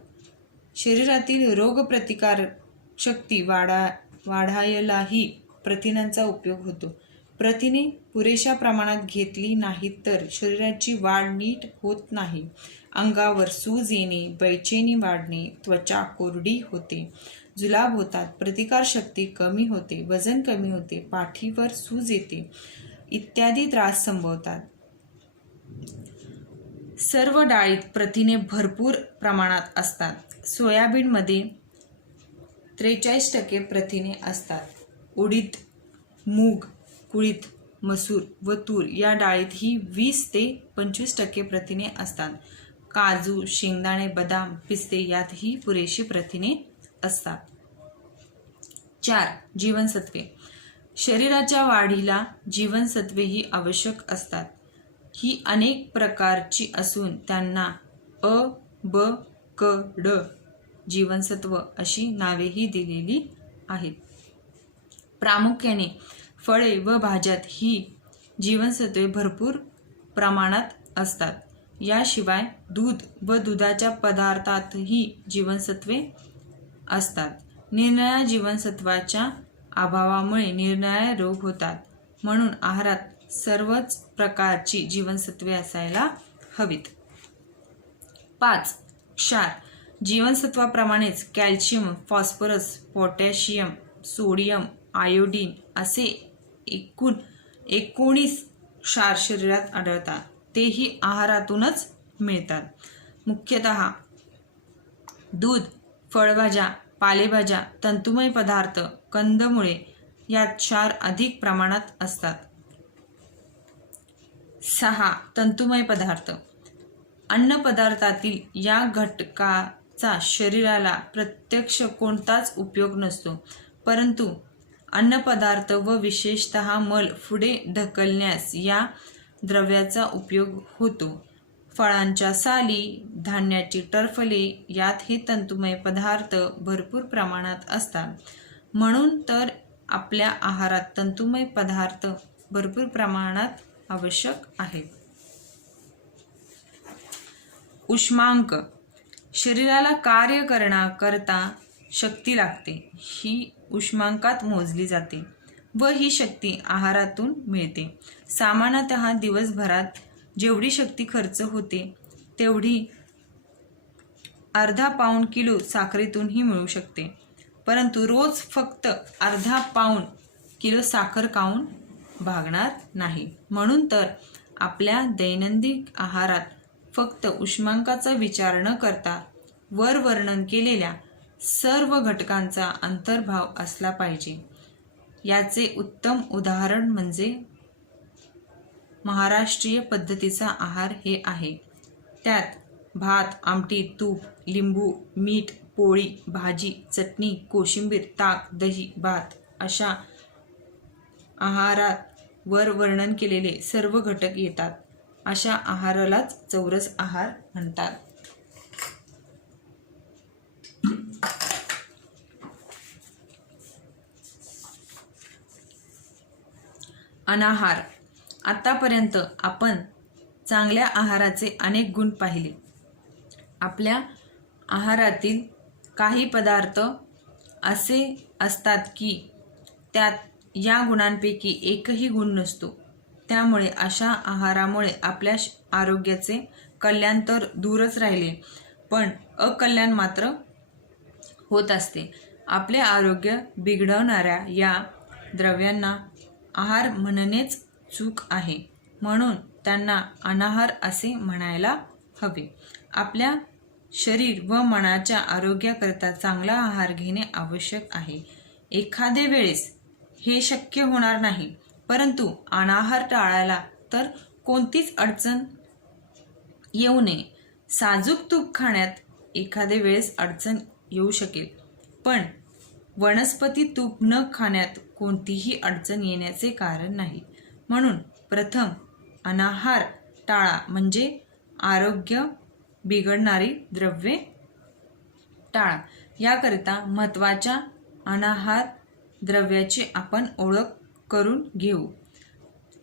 शरीरातील रोगप्रतिकारक शक्ती वाढायलाही प्रथिनांचा उपयोग होतो. प्रथिने पुरेशा प्रमाणात घेतली नाहीत तर शरीराची वाढ नीट होत नाही. अंगावर सूज येणे, बेचैनी वाढणे, त्वचा कोरडी होते, जुलाब होतात, प्रतिकारशक्ती कमी होते, वजन कमी होते, पाठीवर सूज येते इत्यादी त्रास संभवतात. सर्व डाळीत प्रथिने भरपूर प्रमाणात असतात. सोयाबीनमध्ये 43% प्रथिने असतात. उडीद, मूग, कुळीथ, मसूर व तूर या डाळीतही 20 ते 25% प्रथिने असतात. काजू, शेंगदाणे, बदाम, पिस्ते यातही पुरेशी प्रथिने असतात. 4. जीवनसत्वे. शरीराच्या वाढीला जीवनसत्वे ही आवश्यक असतात. ही अनेक प्रकारची असून त्यांना अ, ब, क, ड जीवनसत्व अशी नावेही दिलेली आहेत. प्रामुख्याने फळे व भाज्यात ही जीवनसत्वे भरपूर प्रमाणात असतात. याशिवाय दूध व दुधाच्या पदार्थातही जीवनसत्वे असतात. निरनिराळ्या जीवनसत्वाच्या अभावामुळे निरनिराळे रोग होतात. म्हणून आहारात सर्वच प्रकारची जीवनसत्वे असायला हवीत. 5. क्षार. जीवनसत्वाप्रमाणेच calcium, phosphorus, potassium, sodium, iodine असे एकूण 19 क्षार शरीरात आढळतात. तेही आहारातूनच मिळतात. मुख्यतः दूध, फळभाज्या, पालेभाज्या, तंतुमय पदार्थ, कंदमुळे यात क्षार अधिक प्रमाणात असतात. 6. तंतुमय पदार्थ. अन्नपदार्थातील या घटकाचा शरीराला प्रत्यक्ष कोणताच उपयोग नसतो, परंतु अन्नपदार्थ व विशेषतः मल पुढे ढकलण्यास या द्रव्याचा उपयोग होतो. फळांच्या साली, धान्याची टरफले यात हे तंतुमय पदार्थ भरपूर प्रमाणात असतात. म्हणून तर आपल्या आहारात तंतुमय पदार्थ भरपूर प्रमाणात आवश्यक आहेत. उष्मांक. शरीराला कार्य करण्याकरता शक्ती लागते. ही उष्मांकात मोजली जाते व ही शक्ती आहारातून मिळते. सामान्यतः दिवसभरात जेवढी शक्ती खर्च होते तेवढी अर्धा पाऊण किलो साखरेतूनही मिळू शकते. परंतु रोज फक्त अर्धा पाऊण किलो साखर खाऊन भागणार नाही. म्हणून तर आपल्या दैनंदिन आहारात फक्त उष्मांकाचा विचार न करता वर वर्णन केलेल्या सर्व घटकांचा अंतर्भाव असला पाहिजे. याचे उत्तम उदाहरण म्हणजे महाराष्ट्रीय पद्धतीचा आहार हे आहे. त्यात भात, आमटी, तूप, लिंबू, मीठ, पोळी, भाजी, चटणी, कोशिंबीर, ताक, दही, भात अशा आहारात वर वर्णन केलेले सर्व घटक येतात. अशा आहारालाच चौरस आहार म्हणतात. अनाहार. आतापर्यंत आपण चांगल्या आहाराचे अनेक गुण पाहिले. आपल्या आहारातील काही पदार्थ असे असतात की त्यात या गुणांपैकी एकही गुण नसतो. त्यामुळे अशा आहारामुळे आपल्या आरोग्याचे कल्याण तर दूरच राहिले, पण अकल्याण मात्र होत असते. आपले आरोग्य बिघडवणाऱ्या या द्रव्यांना आहार म्हणणेच चूक आहे. म्हणून त्यांना अनाहार असे म्हणायला हवे. आपल्या शरीर व मनाच्या आरोग्याकरता चांगला आहार घेणे आवश्यक आहे. एखादे वेळेस हे शक्य होणार नाही, परंतु अनाहार टाळायला तर कोणतीच अडचण येऊ नये. साजूक तूप खाण्यात एखादे वेळेस अडचण येऊ शकेल, पण वनस्पती तूप न खाण्यात कोणतीही अडचण येण्याचे कारण नाही. म्हणून प्रथम अनाहार टाळा, म्हणजे आरोग्य बिघडणारी द्रव्ये टाळा. याकरिता महत्त्वाच्या अनाहार द्रव्याची आपण ओळख करून घेऊ.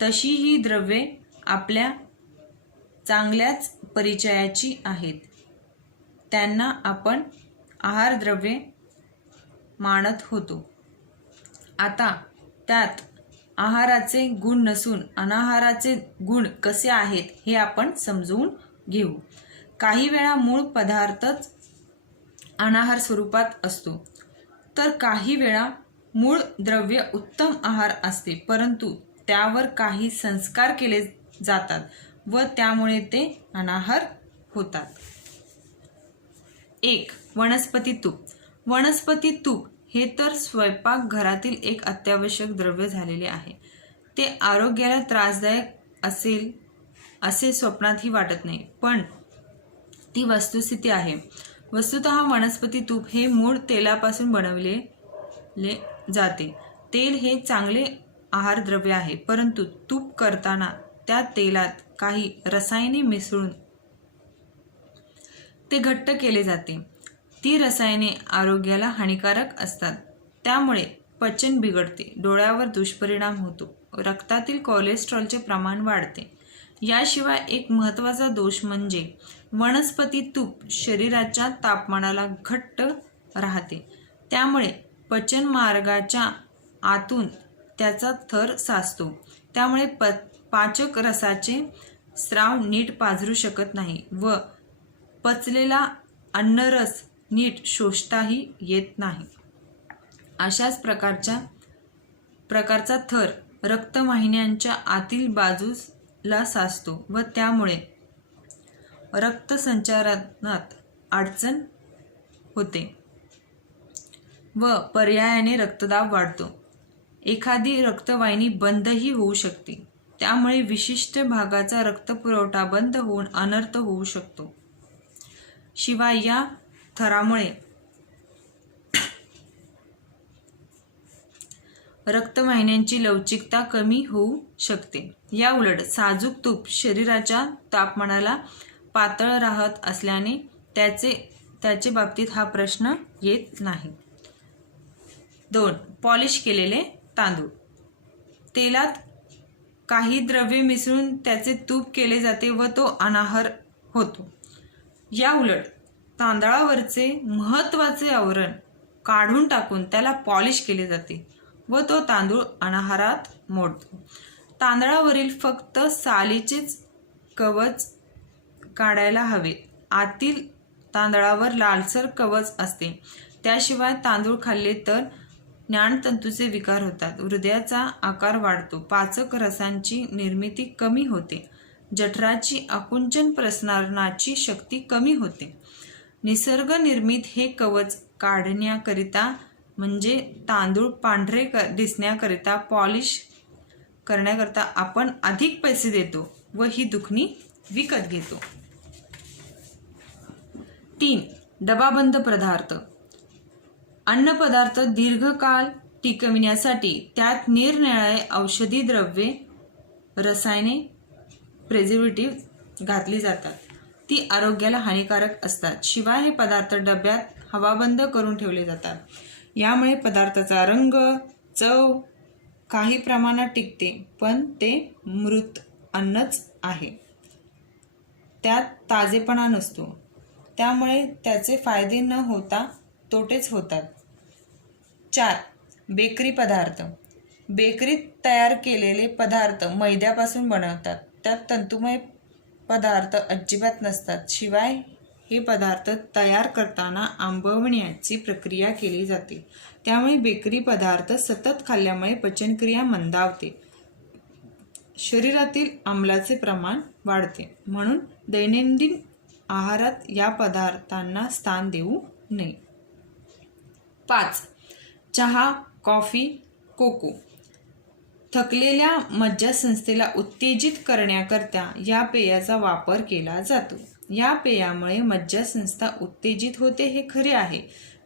तशी ही द्रव्ये आपल्या चांगल्याच परिचयाची आहेत. त्यांना आपण आहारद्रव्ये मानत होतो. आता त्यात आहाराचे गुण नसून अनाहाराचे गुण कसे आहेत हे आपण समजून घेऊ. काही वेळा मूळ पदार्थच अनाहार स्वरूपात असतो, तर काही वेळा मूळ द्रव्य उत्तम आहार असते, परंतु त्यावर काही संस्कार केले जातात व त्यामुळे ते अनाहार होतात. 1. वनस्पती तूप. वनस्पती तूप हे तर स्वयंपाकघरातील एक अत्यावश्यक द्रव्य झालेले आहे. ते आरोग्याला त्रासदायक असेल असे स्वप्नातही वाटत नाही, पण ती वस्तुस्थिती आहे. वस्तुतः वनस्पती तूप हे मूळ तेलापासून बनवले जाते. तेल हे चांगले आहारद्रव्य आहे, परंतु तूप करताना त्या तेलात काही रसायने मिसळून ते घट्ट केले जाते. ती रसायने आरोग्याला हानिकारक असतात. त्यामुळे पचन बिघडते, डोळ्यावर दुष्परिणाम होतो, रक्तातील कोलेस्ट्रॉलचे प्रमाण वाढते. याशिवाय एक महत्त्वाचा दोष म्हणजे वनस्पती तूप शरीराच्या तापमानाला घट्ट राहते. त्यामुळे पचन मार्गाच्या आतून त्याचा थर साचतो. त्यामुळे पाचक रसाचे स्राव नीट पाझरू शकत नाही व पचलेला अन्नरस नीट शोषताही येत नाही. अशाच प्रकारचा थर रक्तवाहिन्यांच्या आतील बाजूला साचतो व त्यामुळे रक्तसंचारणात अडचण होते व पर्यायाने रक्तदाब वाढतो. एखादी रक्तवाहिनी बंदही होऊ शकते. त्यामुळे विशिष्ट भागाचा रक्तपुरवठा बंद होऊन अनर्थ होऊ शकतो. शिवाय या थरामुळे रक्तवाहिन्यांची लवचिकता कमी होऊ शकते. या उलट साजूक तूप शरीराच्या तापमानाला पातळ राहत असल्याने त्याचे बाबतीत हा प्रश्न येत नाही. 2. पॉलिश केलेले तांदूळ. तेलात काही द्रव्ये मिसळून त्याचे तूप केले जाते व तो अनाहार होतो. या उलट तांदळावरचे महत्त्वाचे आवरण काढून टाकून त्याला पॉलिश केले जाते व तो तांदूळ अनाहारात मोडतो. तांदळावरील फक्त सालीचेच कवच काढायला हवे. आतील तांदळावर लालसर कवच असते. त्याशिवाय तांदूळ खाल्ले तर ज्ञानतंतूचे विकार होतात, हृदयाचा आकार वाढतो, पाचक रसांची निर्मिती कमी होते, जठराची आकुंचन प्रसारणाची शक्ती कमी होते. निसर्ग निर्मित हे कवच काढण्याकरिता म्हणजे तांदूळ पांढरे दिसण्याकरिता पॉलिश करण्याकरिता आपण अधिक पैसे देतो व ही दुखणी विकत घेतो. 3. डबाबंद पदार्थ. अन्नपदार्थ दीर्घकाळ टिकविण्यासाठी त्यात निरनिराळे औषधी द्रव्ये, रसायने, प्रिझर्व्हेटिव्ह घातली जातात. ती आरोग्याला हानिकारक असतात. शिवाय हे पदार्थ डब्यात हवाबंद करून ठेवले जातात. यामुळे पदार्थाचा रंग, चव काही प्रमाणात टिकते, पण ते मृत अन्नच आहे. त्यात ताजेपणा नसतो. त्यामुळे त्याचे फायदे न होता तोटेच होतात. 4. बेकरी पदार्थ. बेकरीत तयार केलेले पदार्थ मैद्यापासून बनवतात. त्यात तंतुमय पदार्थ अजिबात नसतात. शिवाय हे पदार्थ तयार करताना आंबवण्याची प्रक्रिया केली जाते. त्यामुळे बेकरी पदार्थ सतत खाल्ल्यामुळे पचनक्रिया मंदावते, शरीरातील आम्लाचे प्रमाण वाढते. म्हणून दैनंदिन आहारात या पदार्थांना स्थान देऊ नये. 5. चहा, कॉफी, कोको. थकलेल्या मज्जासंस्थेला उत्तेजित करण्याकरता या पेयाचा वापर केला जातो. या पेयामुळे मज्जासंस्था उत्तेजित होते हे खरे आहे,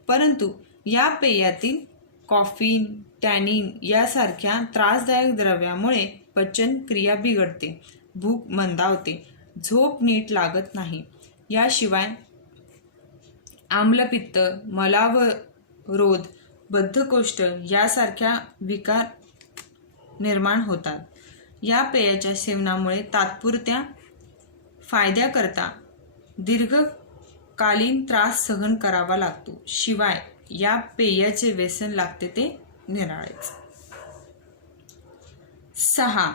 परंतु या पेयातील कॉफीन, टॅनिन यासारख्या त्रासदायक द्रव्यामुळे पचन क्रिया बिघडते, भूक मंदावते, झोप नीट लागत नाही. याशिवाय आम्लपित्त, मलावरोध, बद्धकोष्ठ यासारख्या विकार निर्माण होतात. या पेयाच्या सेवनामुळे तात्पुरत्या फायद्याकरता दीर्घकालीन त्रास सहन करावा लागतो. शिवाय या पेयाचे व्यसन लागते ते निराळेच. 6.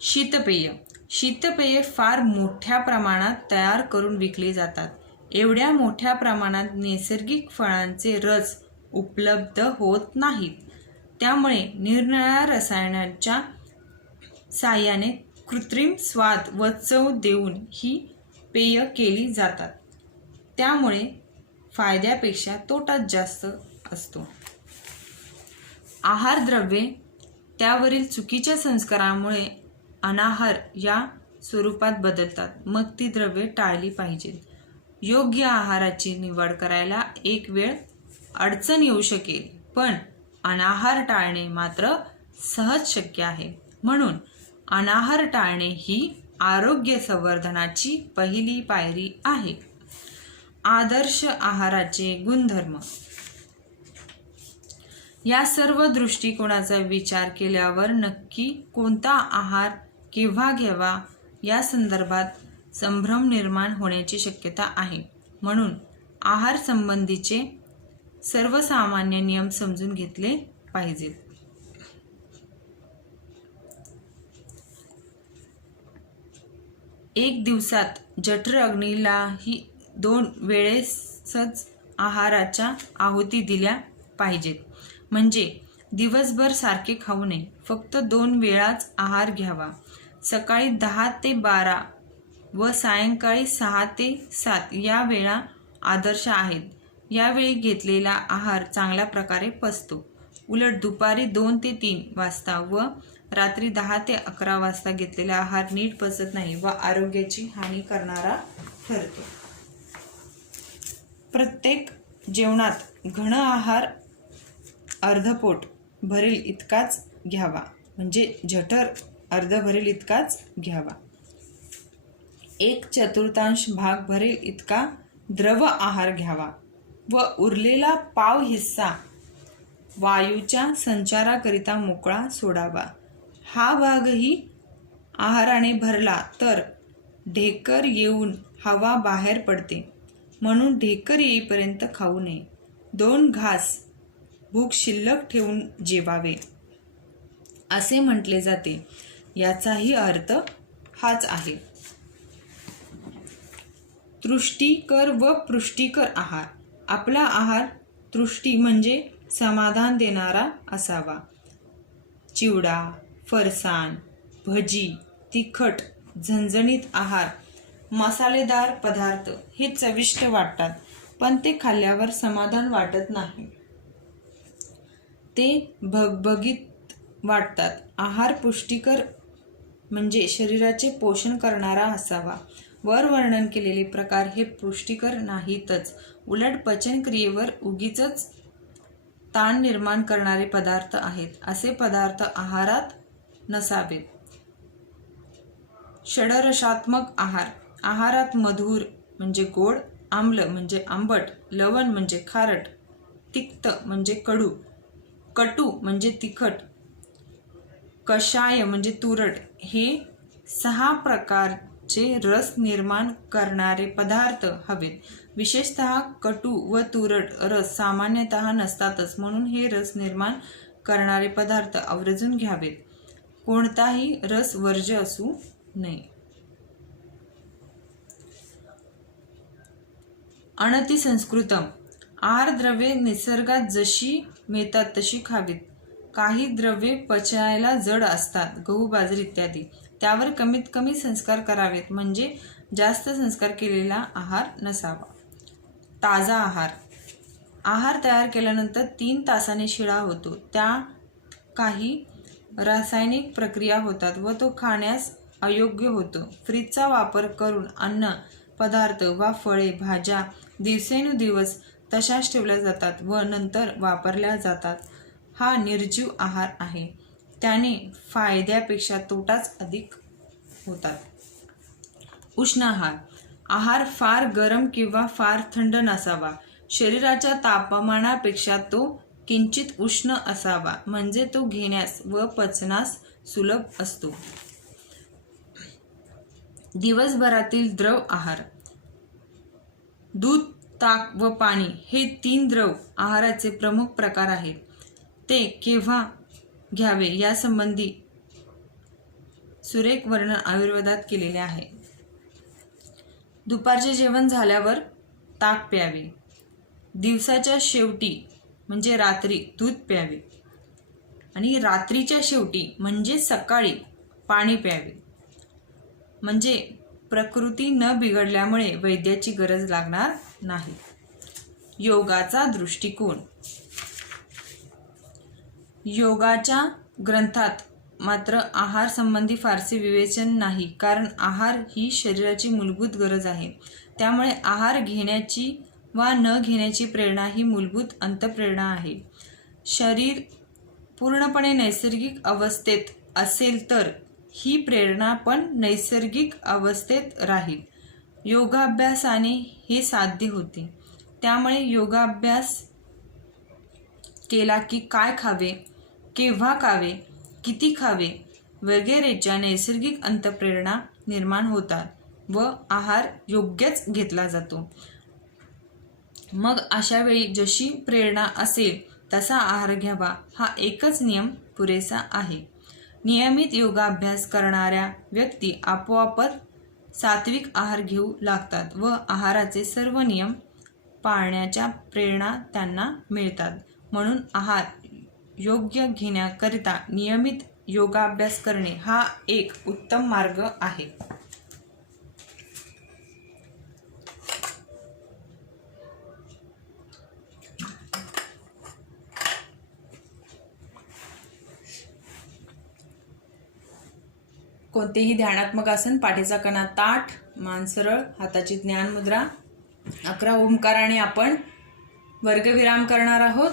शीतपेय. शीतपेये फार मोठ्या प्रमाणात तयार करून विकली जातात. एवढ्या मोठ्या प्रमाणात नैसर्गिक फळांचे रस उपलब्ध होत नाहीत. त्यामुळे निरनिराळ्या रसायनांच्या साहाय्याने कृत्रिम स्वाद व चव देऊन ही पेय केली जातात. त्यामुळे फायद्यापेक्षा तोटाच जास्त असतो. आहारद्रव्ये त्यावरील चुकीच्या संस्कारामुळे अनाहार या स्वरूपात बदलतात. मग ती द्रव्ये टाळली पाहिजेत. योग्य आहाराची निवड करायला एक वेळ अडचण येऊ शकेल, पण अनाहार टाळणे मात्र सहज शक्य आहे. म्हणून अनाहार टाळणे ही आरोग्य संवर्धनाची पहिली पायरी आहे. आदर्श आहाराचे गुणधर्म. या सर्व दृष्टिकोनाचा विचार केल्यावर नक्की कोणता आहार केव्हा घ्यावा या संदर्भात संभ्रम निर्माण होण्याची शक्यता आहे. म्हणून आहार संबंधीचे सर्वसामान्य नियम समजून घेतले पाहिजेत. एक दिवसात जठर अग्नीलाही 2 वेळेसच आहाराच्या आहुती दिल्या पाहिजेत. म्हणजे दिवसभर सारखे खाऊ नये. फक्त 2 वेळाच आहार घ्यावा. सकाळी 10 ते 12 व सायंकाळी 6 ते 7 या वेळा आदर्श आहेत. यावेळी घेतलेला आहार चांगल्या प्रकारे पचतो. उलट दुपारी 2 ते 3 वाजता व रात्री 10 ते 11 वाजता घेतलेला आहार नीट पचत नाही व आरोग्याची हानी करणारा ठरतो. प्रत्येक जेवणात घन आहार अर्धपोट भरेल इतकाच घ्यावा. म्हणजे जठर अर्ध भरेल इतकाच घ्यावा. 1/4 भाग भरेल इतका द्रव आहार घ्यावा व उरलेला पाव हिस्सा वायूच्या संचाराकरिता मोकळा सोडावा. हा भागही आहाराने भरला तर ढेकर येऊन हवा बाहेर पडते. म्हणून ढेकर येईपर्यंत खाऊ नये. 2 घास भूक शिल्लक ठेवून जेवावे असे म्हटले जाते. याचाही अर्थ हाच आहे. तुष्टीकर व पुष्टीकर आहार. आपला आहार तुष्टी म्हणजे समाधान देणारा असावा. चिवडा, फरसाण, भजी, तिखट, झणझणीत आहार, मसालेदार पदार्थ हे चविष्ट वाटतात, पण ते खाल्ल्यावर समाधान वाटत नाही. ते भगभगीत वाटतात. आहार पुष्टीकर म्हणजे शरीराचे पोषण करणारा असावा. वर वर्णन केलेले प्रकार हे पुष्टीकर नाहीतच, उलट पचनक्रियेवर उगीचच ताण निर्माण करणारे पदार्थ आहेत. असे पदार्थ आहारात नसावेत. षडरसात्मक आहार. आहारात मधुर म्हणजे गोड, आम्ल म्हणजे आंबट, लवण म्हणजे खारट, तिक्त म्हणजे कडू, कटू म्हणजे तिखट, कषाय म्हणजे तुरट हे 6 प्रकारचे रस निर्माण करणारे पदार्थ हवेत. विशेषतः कटू व तुरट रस सामान्यतः नसतातच, म्हणून हे रस निर्माण करणारे पदार्थ आवर्जून घ्यावेत. कोणताही रस वर्ज्य असू नये. अनतिसंस्कृतम. आहारद्रव्ये निसर्गात जशी मिळतात तशी खावीत. काही द्रव्ये पचायला जड असतात, गहू, बाजरी इत्यादी. त्यावर कमीत कमी संस्कार करावेत, म्हणजे जास्त संस्कार केलेला आहार नसावा. ताजा आहार. आहार तयार केल्यानंतर 3 तासाने शिळा होतो. त्यात काही रासायनिक प्रक्रिया होतात व तो खाण्यास अयोग्य होतो. फ्रीजचा वापर करून अन्न पदार्थ वा फळे, भाज्या दिवसेंदिवस तशाच ठेवल्या जातात व नंतर वापरल्या जातात. हा निर्जीव आहार आहे. त्याने फायद्यापेक्षा तोटाच अधिक होतात. उष्ण आहार. आहार फार गरम किंवा फार थंड नसावा. शरीराच्या तापमानापेक्षा तो किंचित उष्ण असावा, म्हणजे तो घेण्यास व पचनास सुलभ असतो. दिवसभरातील द्रव आहार. दूध, ताक व पाणी हे 3 द्रव आहाराचे प्रमुख प्रकार आहेत. ते केव्हा घ्यावे यासंबंधी सुरेख वर्णन आयुर्वेदात केलेले आहे. दुपारचे जेवण झाल्यावर ताक प्यावे. दिवसाच्या शेवटी म्हणजे रात्री दूध प्यावे आणि रात्रीच्या शेवटी म्हणजे सकाळी पाणी प्यावे. म्हणजे प्रकृती न बिघडल्यामुळे वैद्याची गरज लागणार नाही. योगाचा दृष्टिकोन. योगाच्या ग्रंथात मात्र आहार संबंधी फारसे विवेचन नाही, कारण आहार ही शरीराची मूलभूत गरज आहे. त्यामुळे आहार घेण्याची वा न घेण्याची प्रेरणा ही मूलभूत अंतःप्रेरणा आहे. शरीर पूर्णपणे नैसर्गिक अवस्थेत असेल तर ही प्रेरणा पण नैसर्गिक अवस्थेत राहील. योगाभ्यासाने हे साध्य होते. त्यामुळे योगाभ्यास केला की काय खावे, केव्हा खावे, किती खावे वगैरेच्या नैसर्गिक अंतःप्रेरणा निर्माण होतात व आहार योग्यच घेतला जातो. मग अशा वेळी जशी प्रेरणा असेल तसा आहार घ्यावा हा एकच नियम पुरेसा आहे. नियमित योगाभ्यास करणाऱ्या व्यक्ती आपोआपच सात्विक आहार घेऊ लागतात व आहाराचे सर्व नियम पाळण्याच्या प्रेरणा त्यांना मिळतात. म्हणून आहार योग्य घेण्याकरिता नियमित योगाभ्यास करणे हा एक उत्तम मार्ग आहे. कोणतेही ध्यानात्मक आसन, पाठीचा कणा ताठ, मान सरळ, हाताची ज्ञान मुद्रा. 11 ओंकाराने आपण वर्गविराम करणार आहोत.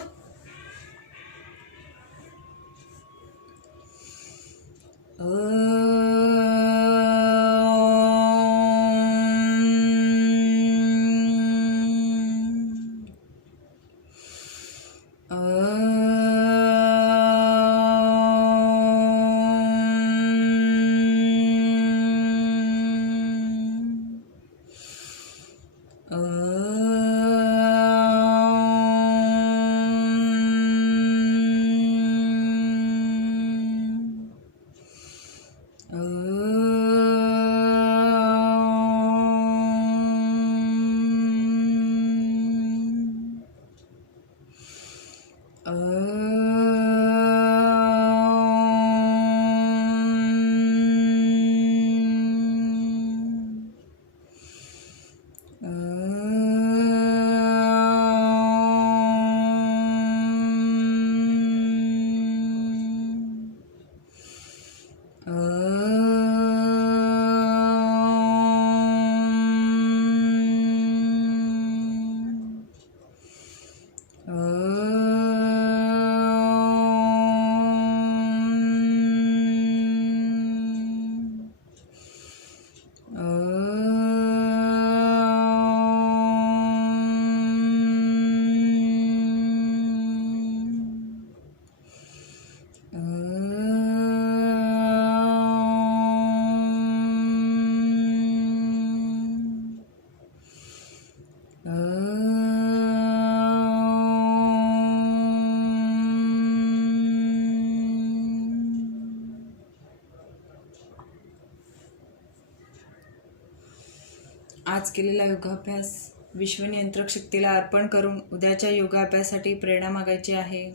आज केलेला योगाभ्यास विश्वनियंत्रक शक्तीला अर्पण करून उद्याच्या योगाभ्यासासाठी प्रेरणा मागायची आहे.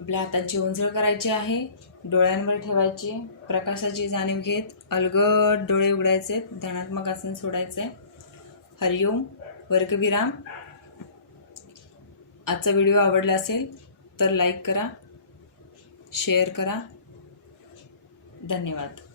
आपल्या हातांची ओंजळ करायची आहे, डोळ्यांवर ठेवायची, प्रकाशाची जाणीव घेत अलगद डोळे उघडायचे, ध्यानात्मक आसन सोडायचे. हरिओम. वर्गविराम. आजचा व्हिडिओ आवडला असेल तर लाईक करा, शेअर करा. धन्यवाद.